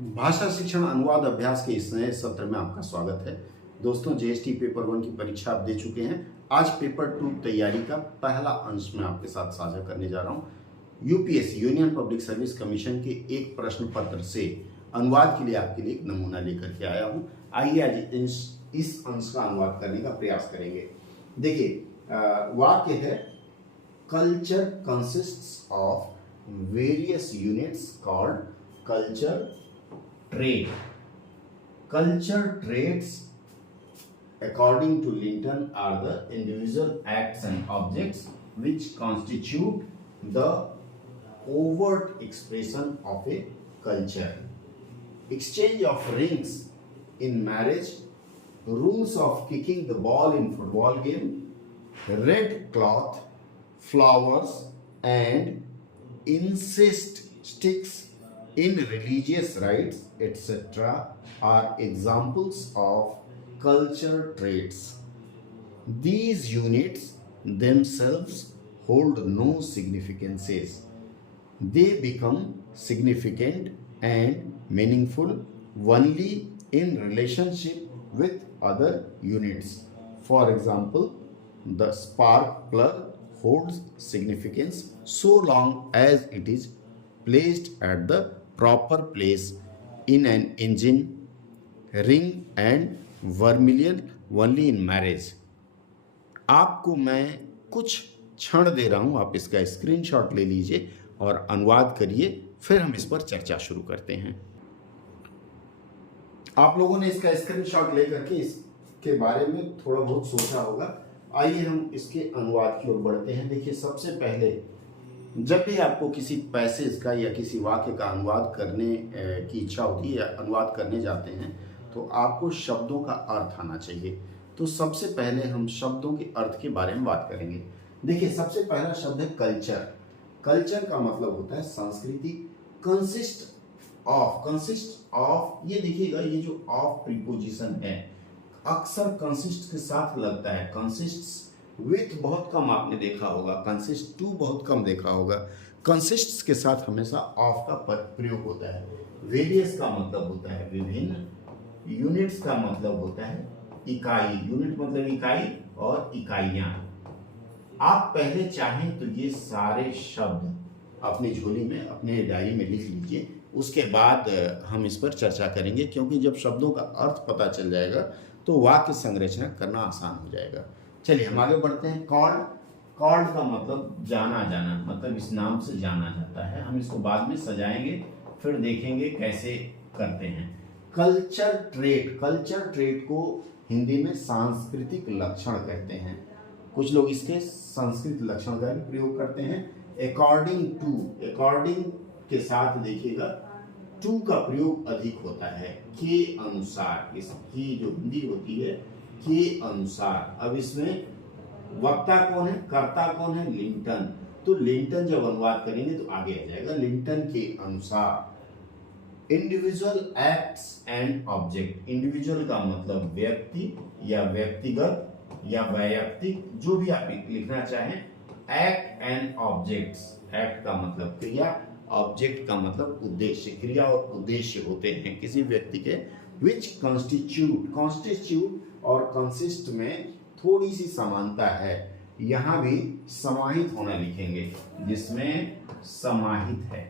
भाषा शिक्षण अनुवाद अभ्यास के इस नए सत्र में आपका स्वागत है। दोस्तों, जीएसटी पेपर 1 की परीक्षा आप दे चुके हैं। आज पेपर 2 तैयारी का पहला अंश मैं आपके साथ साझा करने जा रहा हूं। UPSC union public service commission के एक प्रश्न पत्र से अनुवाद के लिए आपके लिए एक नमूना लेकर के आया हूं। आइए आज इस अंश का अनुवाद करने का प्रयास करेंगे। देखिए, वाक्य है, culture consists of various units called culture trait. Culture traits, according to Linton, are the individual acts and objects which constitute the overt expression of a culture. Exchange of rings in marriage, rules of kicking the ball in football game, red cloth, flowers, and incest sticks in religious rites, etc., are examples of culture traits. These units themselves hold no significances. They become significant and meaningful only in relationship with other units. For example, the spark plug holds significance so long as it is placed at the proper place in an engine, ring and vermilion only in marriage. आपको मैं कुछ क्षण दे रहा हूं, आप इसका screenshot ले लीजिए और अनुवाद करिए, फिर हम इस पर चर्चा शुरू करते हैं। आप लोगों ने इसका स्क्रीनशॉट लेकर के इसके बारे में थोड़ा बहुत सोचा होगा। आइए हम इसके अनुवाद की ओर बढ़ते हैं। देखिए, सबसे पहले जब भी आपको किसी पैसेज का या किसी वाक्य का अनुवाद करने की इच्छा होती है या अनुवाद करने जाते हैं, तो आपको शब्दों का अर्थ आना चाहिए। तो सबसे पहले हम शब्दों के अर्थ के बारे में बात करेंगे। देखिए, सबसे पहला शब्द है कल्चर। कल्चर का मतलब होता है संस्कृति। कंसिस्ट ऑफ, ये देखिएगा, ये जो ऑफ प्रीपोजिशन है अक्सर कंसिस्ट के साथ लगता है। कंसिस्ट्स विथ बहुत कम आपने देखा होगा, कंसिस्ट टू बहुत कम देखा होगा। कंसिस्ट्स के साथ हमेशा ऑफ का प्रयोग होता है। वेरियस का मतलब होता है विभिन्न, यूनिट्स का मतलब होता है इकाई। यूनिट मतलब इकाई और इकाइयां। आप पहले चाहें तो ये सारे शब्द अपनी झोली में, अपने डायरी में लिख लीजिए, उसके बाद हम इस पर चर्चा करेंगे, क्योंकि जब शब्दों का अर्थ पता चल जाएगा तो वाक्य संरचना करना आसान हो जाएगा। चलिए हम आगे बढ़ते हैं। कॉल्ड का मतलब जाना जाना, मतलब इस नाम से जाना जाता है। हम इसको बाद में सजाएंगे, फिर देखेंगे कैसे करते हैं। कल्चर ट्रेट को हिंदी में सांस्कृतिक लक्षण कहते हैं। कुछ लोग इसके संस्कृत लक्षण का भी प्रयोग करते हैं। अकॉर्डिंग के साथ देखिएगा टू का प्रयोग अधिक होता है। के अनुसार, इसकी जो हिंदी होती है के अनुसार। अब इसमें वक्ता कौन है, कर्ता कौन है, लिंटन। तो लिंटन जब अनुवाद करेंगे तो आगे आ जाएगा लिंटन के अनुसार। Individual acts and object. Individual का मतलब व्यक्ति या व्यक्तिगत या वैयक्तिक, जो भी आप लिखना चाहें। एक्ट एंड ऑब्जेक्ट्स, एक्ट का मतलब क्रिया, ऑब्जेक्ट का मतलब उद्देश्य। क्रिया और उद्देश्य होते हैं किसी व्यक्ति के। विच कॉन्स्टिट्यूट और कंसिस्ट में थोड़ी सी समानता है। यहां भी समाहित होना लिखेंगे, जिसमें समाहित है।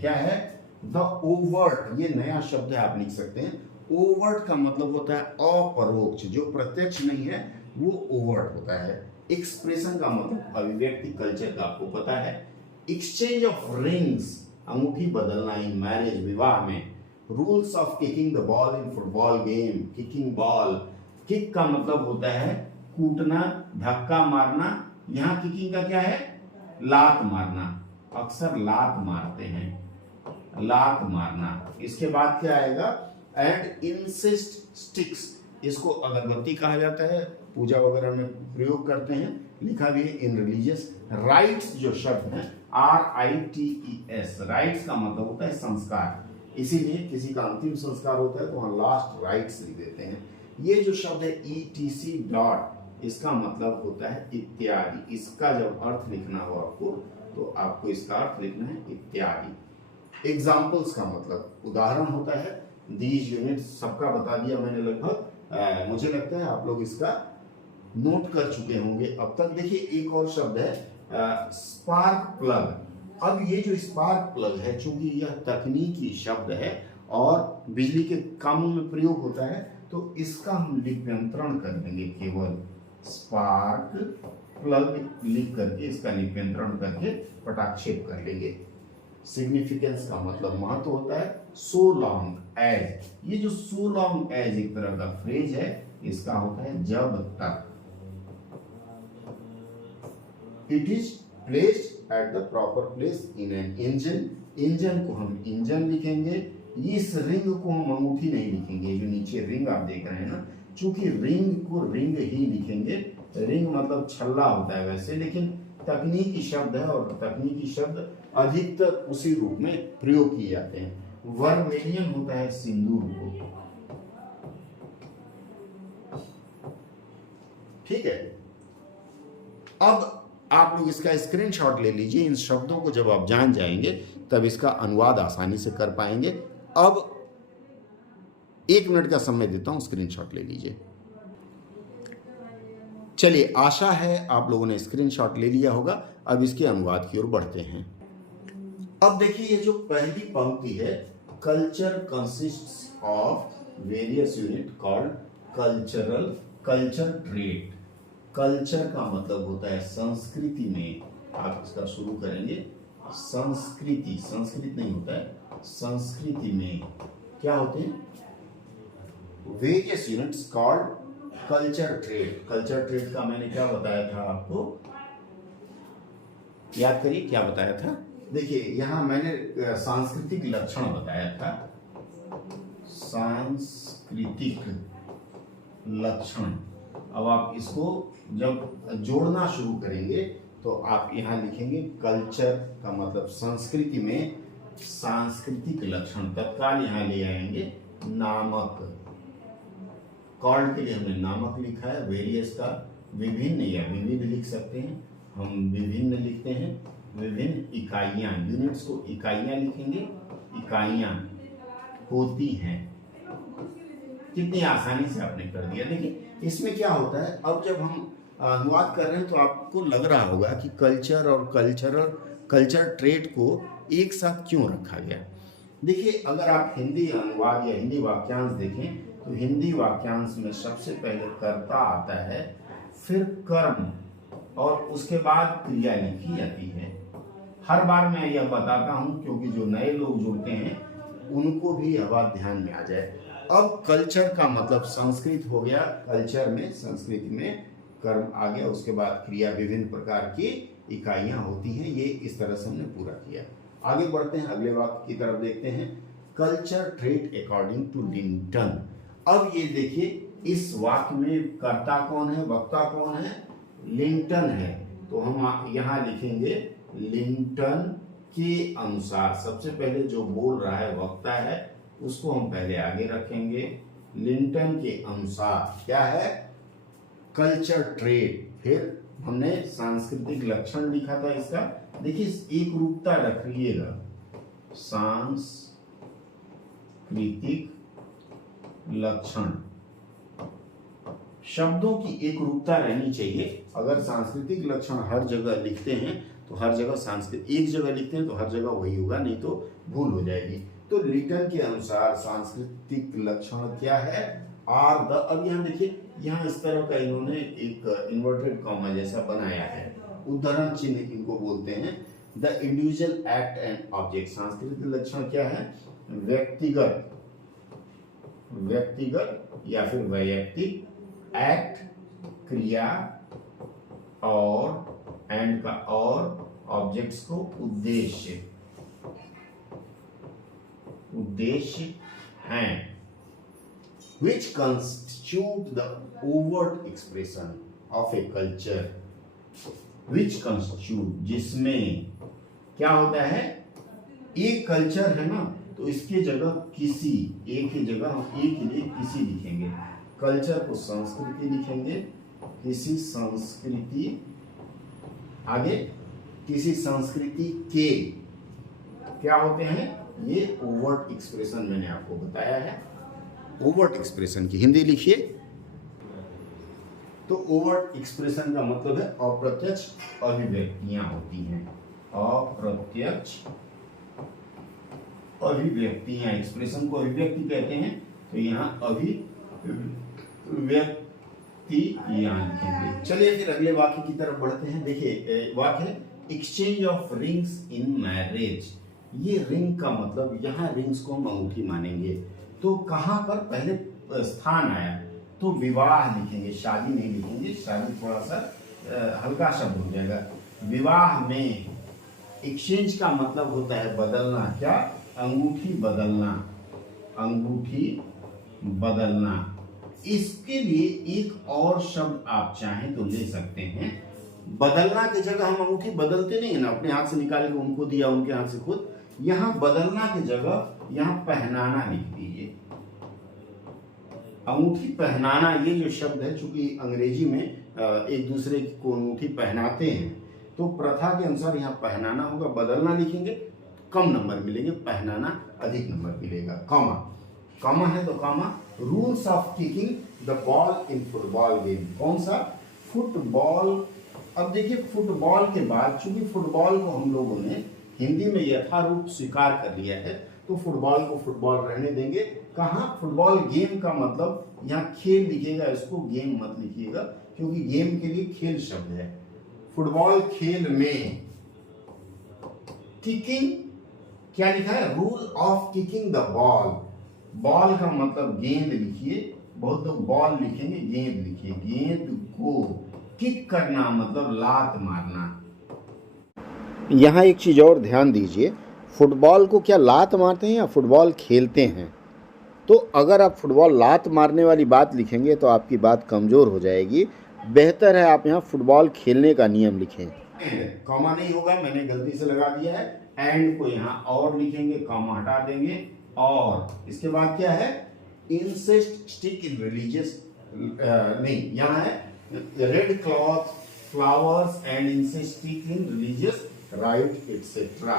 क्या है? द ओवर्ट, ये नया शब्द है, आप लिख सकते हैं। ओवर्ट का मतलब होता है अपरोक्ष, जो प्रत्यक्ष नहीं है वो ओवर्ट होता है। एक्सप्रेशन का मतलब अभिव्यक्ति, कल्चर का आपको पता है। एक्सचेंज ऑफ रिंग्स, अंगूठी बदलना इन मैरिज, विवाह में। Rules of kicking the ball in football game, kicking ball. Kick का मतलब होता है कूटना, धक्का मारना। यहाँ किकिंग का क्या है? लात मारना। अक्सर लात मारते हैं, लात मारना। इसके बाद क्या आएगा? एंड इंसेस्ट स्टिक्स, इसको अगरबत्ती कहा जाता है, पूजा वगैरह में प्रयोग करते हैं। लिखा भी है इन रिलीजियस राइट्स। जो शब्द है RITES, राइट्स का मतलब होता है संस्कार। इसीलिए किसी का अंतिम संस्कार होता है तो वहां लास्ट राइट्स लिख देते हैं। ये जो शब्द है ETC डॉट, इसका मतलब होता है इत्यादि। इसका जब अर्थ लिखना हो आपको तो आपको इसका अर्थ लिखना है इत्यादि। एग्जाम्पल्स का मतलब उदाहरण होता है। दीज यूनिट सबका बता दिया मैंने लगभग। मुझे लगता है आप लोग इसका नोट कर चुके होंगे अब तक। देखिए एक और शब्द है स्पार्क प्लग। अब ये जो स्पार्क प्लग है, चूंकि यह तकनीकी शब्द है और बिजली के कामों में प्रयोग होता है, तो इसका हम लिप्यंतरण कर देंगे। केवल स्पार्क प्लग लिख करके इसका लिप्यंतरण करके पटाक्षेप कर लेंगे। सिग्निफिकेंस का मतलब महत्व होता है सो लॉन्ग एज। ये जो सो लॉन्ग एज एक तरह का फ्रेज है, इसका होता है जब तक। It is placed at the proper place in an engine. Engine को हम इंजन लिखेंगे। इस रिंग को हम अंगूठी नहीं लिखेंगे। जो नीचे रिंग आप देख रहे हैं ना, चूंकि रिंग को रिंग ही लिखेंगे। रिंग मतलब छल्ला होता है वैसे, लेकिन तकनीकी शब्द है और तकनीकी शब्द अधिकतर उसी रूप में प्रयोग किए जाते हैं। वर्मेलियन होता है सिंदूर को। ठीक है, अब आप लोग इसका स्क्रीनशॉट ले लीजिए। इन शब्दों को जब आप जान जाएंगे तब इसका अनुवाद आसानी से कर पाएंगे। अब 1 मिनट का समय देता हूं, स्क्रीनशॉट ले लीजिए। चलिए, आशा है आप लोगों ने स्क्रीनशॉट ले लिया होगा। अब इसके अनुवाद की ओर बढ़ते हैं। अब देखिए, ये जो पहली पंक्ति है, culture consists of various unit called culture trait. Culture का मतलब होता है संस्कृति में। आप इसका शुरू करेंगे संस्कृति, संस्कृत नहीं होता है, संस्कृति में क्या होते हैं? Various units called culture trade. Culture trade का मैंने क्या बताया था आपको, याद करिए क्या बताया था। देखिए यहां मैंने सांस्कृतिक लक्षण बताया था। सांस्कृतिक लक्षण। अब आप इसको जब जोड़ना शुरू करेंगे तो आप यहां लिखेंगे कल्चर का मतलब संस्कृति में सांस्कृतिक लक्षण। तत्काल यहां ले आएंगे नामक। कॉल्ड के लिए हमने नामक लिखा है। वेरियस का विभिन्न या विविध लिख सकते हैं, हम विभिन्न लिखते हैं। विभिन्न इकाइयां, यूनिट्स को इकाइयां लिखेंगे, इकाइयां होती हैं। कितनी आसानी से आपने कर दिया। देखिए इसमें क्या होता है, अब जब हम अनुवाद कर रहे हैं तो आपको लग रहा होगा कि कल्चर और कल्चर ट्रेट को एक साथ क्यों रखा गया। देखिए अगर आप हिंदी अनुवाद या हिंदी वाक्यांश देखें तो हिंदी वाक्यांश में सबसे पहले कर्ता आता है, फिर कर्म और उसके बाद क्रिया लिखी जाती है। हर बार मैं यह बताता हूं क्योंकि जो नए लोग जुड़ते हैं उनको भी यह बात ध्यान में आ जाए। अब कल्चर का मतलब संस्कृत हो गया। कल्चर में संस्कृति में कर्म आ गया, उसके बाद क्रिया, विभिन्न प्रकार की इकाइयां होती हैं। ये इस तरह से हमने पूरा किया। आगे बढ़ते हैं, अगले वाक्य की तरफ देखते हैं। Culture trait according to Linton. अब ये देखिए इस वाक्य में कर्ता कौन है, वक्ता कौन है? लिंटन है। तो हम यहाँ लिखेंगे लिंटन के अनुसार। सबसे पहले जो बोल रहा है वक्ता है, उसको हम पहले आगे रखेंगे। लिंटन के अनुसार क्या है? Culture trait. फिर हमने सांस्कृतिक लक्षण लिखा था इसका। देखिए एक रूपता रखिएगा, सांस्कृतिक लक्षण। शब्दों की एक रूपता रहनी चाहिए। अगर सांस्कृतिक लक्षण हर जगह लिखते हैं तो हर जगह सांस्कृतिक, एक जगह लिखते हैं तो हर जगह वही होगा, नहीं तो भूल हो जाएगी। तो लिंटन के अनुसार सांस्कृतिक लक्षण क्या है? Are the. अब यहाँ देखिए, यहाँ इस तरह का इन्होंने एक इन्वर्टेड कॉमा जैसा बनाया है, उद्धरण चिन्ह इनको बोलते हैं। The individual act and object. सांस्कृतिक लक्षण क्या है? व्यक्तिगत या फिर वैयक्तिक, एक्ट क्रिया, और एंड का और, ऑब्जेक्ट्स को उद्देश्य हैं, which constitute the overt expression of a culture. which constitute, जिसमें क्या होता है? एक कल्चर है ना, तो इसके जगह किसी, एक ही जगह हम एक ही किसी लिखेंगे। कल्चर को संस्कृति लिखेंगे, किसी संस्कृति, आगे किसी संस्कृति के क्या होते हैं? ये ओवर्ट एक्सप्रेशन मैंने आपको बताया है। ओवर्ट एक्सप्रेशन की हिंदी लिखिए। तो ओवर्ट एक्सप्रेशन का मतलब है अप्रत्यक्ष अभिव्यक्तियां होती हैं। अप्रत्यक्ष अभिव्यक्तियां, एक्सप्रेशन को अभिव्यक्ति कहते हैं, तो यहाँ अभिव्यक्तियां लिखेंगे। चलिए फिर अगले वाक्य की तरफ बढ़ते हैं। देखिए वाक्य है exchange of rings in marriage. ये रिंग का मतलब, यहाँ रिंग्स को हम अंगूठी मानेंगे, तो कहाँ पर पहले स्थान आया, तो विवाह लिखेंगे, शादी नहीं लिखेंगे, शादी थोड़ा सा हल्का शब्द हो जाएगा। विवाह में एक्सचेंज का मतलब होता है बदलना, क्या, अंगूठी बदलना, अंगूठी बदलना। इसके लिए एक और शब्द आप चाहें तो ले सकते हैं। बदलना की जगह हम अंगूठी बदलते नहीं है ना, अपने हाथ से निकाल के उनको दिया, उनके हाथ से खुद। यहाँ बदलना की जगह यहाँ पहनाना लिख दीजिए। अंगूठी पहनाना ये जो शब्द है, चूंकि अंग्रेजी में एक दूसरे को अंगूठी पहनाते हैं, तो प्रथा के अनुसार यहाँ पहनाना होगा। बदलना लिखेंगे कम नंबर मिलेंगे, पहनाना अधिक नंबर मिलेगा। कॉमा, कॉमा है तो comma. Rules of kicking the ball in football game. कौन सा, फुटबॉल। अब देखिए फुटबॉल के बाद, चूंकि फुटबॉल को हम लोगों ने हिंदी में यथारूप स्वीकार कर लिया है, तो फुटबॉल को फुटबॉल रहने देंगे। कहाँ, फुटबॉल गेम का मतलब यहाँ खेल लिखिएगा, इसको गेम मत लिखिएगा, क्योंकि गेम के लिए खेल शब्द है। फुटबॉल खेल में किकिंग क्या लिखा है, rule of kicking the ball. Ball का मतलब गेंद लिखिए, बहुत लोग बॉल लिखेंगे, गेंद लिखिए। गेंद को किक करना मतलब लात मारना। यहाँ एक चीज और ध्यान दीजिए, फुटबॉल को क्या लात मारते हैं या फुटबॉल खेलते हैं? तो अगर आप फुटबॉल लात मारने वाली बात लिखेंगे तो आपकी बात कमजोर हो जाएगी। बेहतर है आप यहाँ फुटबॉल खेलने का नियम लिखें। कॉमा नहीं होगा, मैंने गलती से लगा दिया है। एंड को यहाँ और लिखेंगे, कॉमा हटा देंगे। और इसके बाद क्या है, इंसेस्ट स्टिक इन रिलीजियस, नहीं, यहाँ है red cloth flowers and incense stick in religious rite etcetera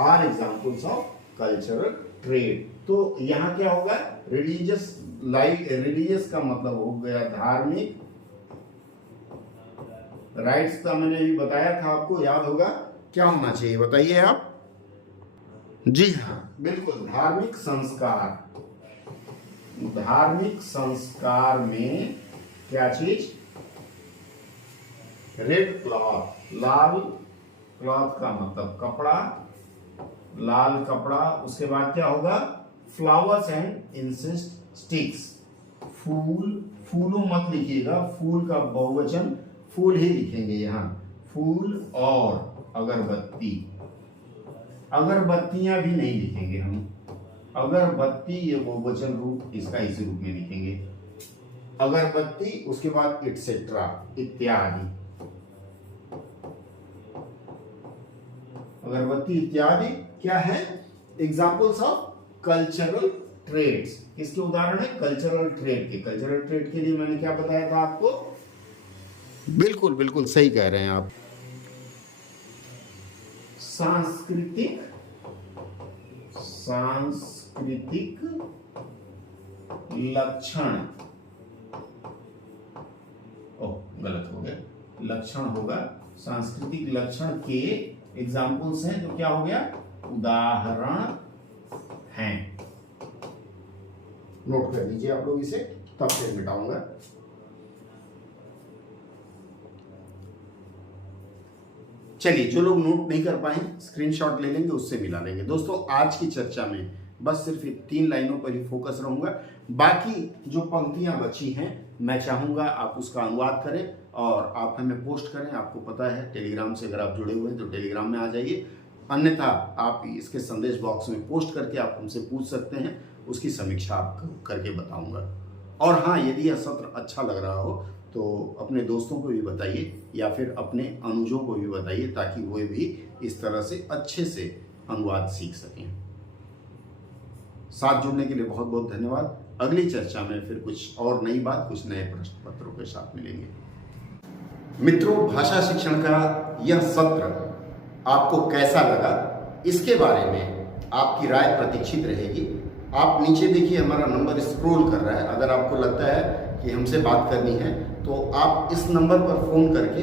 are examples of cultural trade. तो यहाँ क्या होगा, रिलीजियस लाइफ, रिलीजियस का मतलब हो गया धार्मिक, राइट्स का मैंने भी बताया था आपको, याद होगा क्या होना चाहिए बताइए आप। जी हाँ बिल्कुल, धार्मिक संस्कार। धार्मिक संस्कार में क्या चीज, रेड क्लॉथ, लाल क्लॉथ का मतलब कपड़ा, लाल कपड़ा। उसके बाद क्या होगा, फ्लावर्स एंड इंसेस्ट स्टिक्स, फूल, फूलों मत लिखिएगा, फूल का बहुवचन फूल ही लिखेंगे यहाँ, फूल। और अगरबत्ती, अगरबत्तियां भी नहीं लिखेंगे हम, अगरबत्ती ये बहुवचन रूप, इसका इसी रूप में लिखेंगे अगरबत्ती। उसके बाद एटसेट्रा, इत्यादि, अगरबत्ती इत्यादि क्या है, एग्जाम्पल्स ऑफ कल्चरल ट्रेड्स। किसके उदाहरण है, कल्चरल ट्रेड के। कल्चरल ट्रेड के लिए मैंने क्या बताया था आपको, बिल्कुल बिल्कुल सही कह रहे हैं आप। सांस्कृतिक, सांस्कृतिक लक्षण, ओह गलत हो गया, लक्षण होगा, सांस्कृतिक लक्षण के एग्जाम्पल्स हैं, तो क्या हो गया, उदाहरण हैं। नोट कर लीजिए आप लोग इसे, तब फिर मिटाऊंगा। चलिए, जो लोग नोट नहीं कर पाए स्क्रीनशॉट ले लेंगे, उससे मिला लेंगे। दोस्तों आज की चर्चा में बस सिर्फ 3 लाइनों पर ही फोकस रहूंगा। बाकी जो पंक्तियां बची हैं मैं चाहूंगा आप उसका अनुवाद करें और आप हमें पोस्ट करें। आपको पता है टेलीग्राम से अगर आप जुड़े हुए हैं तो टेलीग्राम में आ जाइए, अन्यथा आप इसके संदेश बॉक्स में पोस्ट करके आप हमसे पूछ सकते हैं, उसकी समीक्षा आप करके बताऊंगा। और हाँ, यदि यह सत्र अच्छा लग रहा हो तो अपने दोस्तों को भी बताइए या फिर अपने अनुजों को भी बताइए, ताकि वे भी इस तरह से अच्छे से अनुवाद सीख सकें। साथ जुड़ने के लिए बहुत बहुत धन्यवाद। अगली चर्चा में फिर कुछ और नई बात, कुछ नए प्रश्न पत्रों के साथ मिलेंगे। मित्रों, भाषा शिक्षण का यह सत्र आपको कैसा लगा, इसके बारे में आपकी राय प्रतीक्षित रहेगी। आप नीचे देखिए हमारा नंबर स्क्रॉल कर रहा है। अगर आपको लगता है कि हमसे बात करनी है तो आप इस नंबर पर फ़ोन करके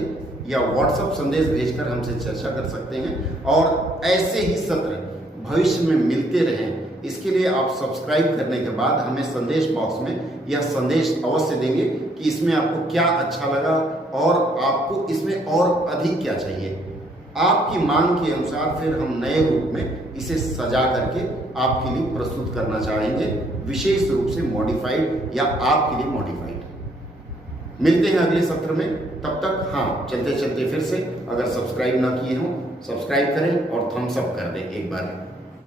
या व्हाट्सएप संदेश भेजकर हमसे चर्चा कर सकते हैं और ऐसे ही सत्र भविष्य में मिलते रहें। इसके लिए आप सब्सक्राइब करने के बाद हमें संदेश बॉक्स में यह संदेश अवश्य देंगे कि इसमें आपको क्या अच्छा लगा और आपको इसमें और अधिक क्या चाहिए। आपकी मांग के अनुसार फिर हम नए रूप में इसे सजा करके आपके लिए प्रस्तुत करना चाहेंगे, विशेष रूप से मॉडिफाइड या आपके लिए मॉडिफाइड। मिलते हैं अगले सत्र में, तब तक हाँ चलते चलते फिर से अगर सब्सक्राइब ना किए हों सब्सक्राइब करें और थम्स अप कर दें एक बार।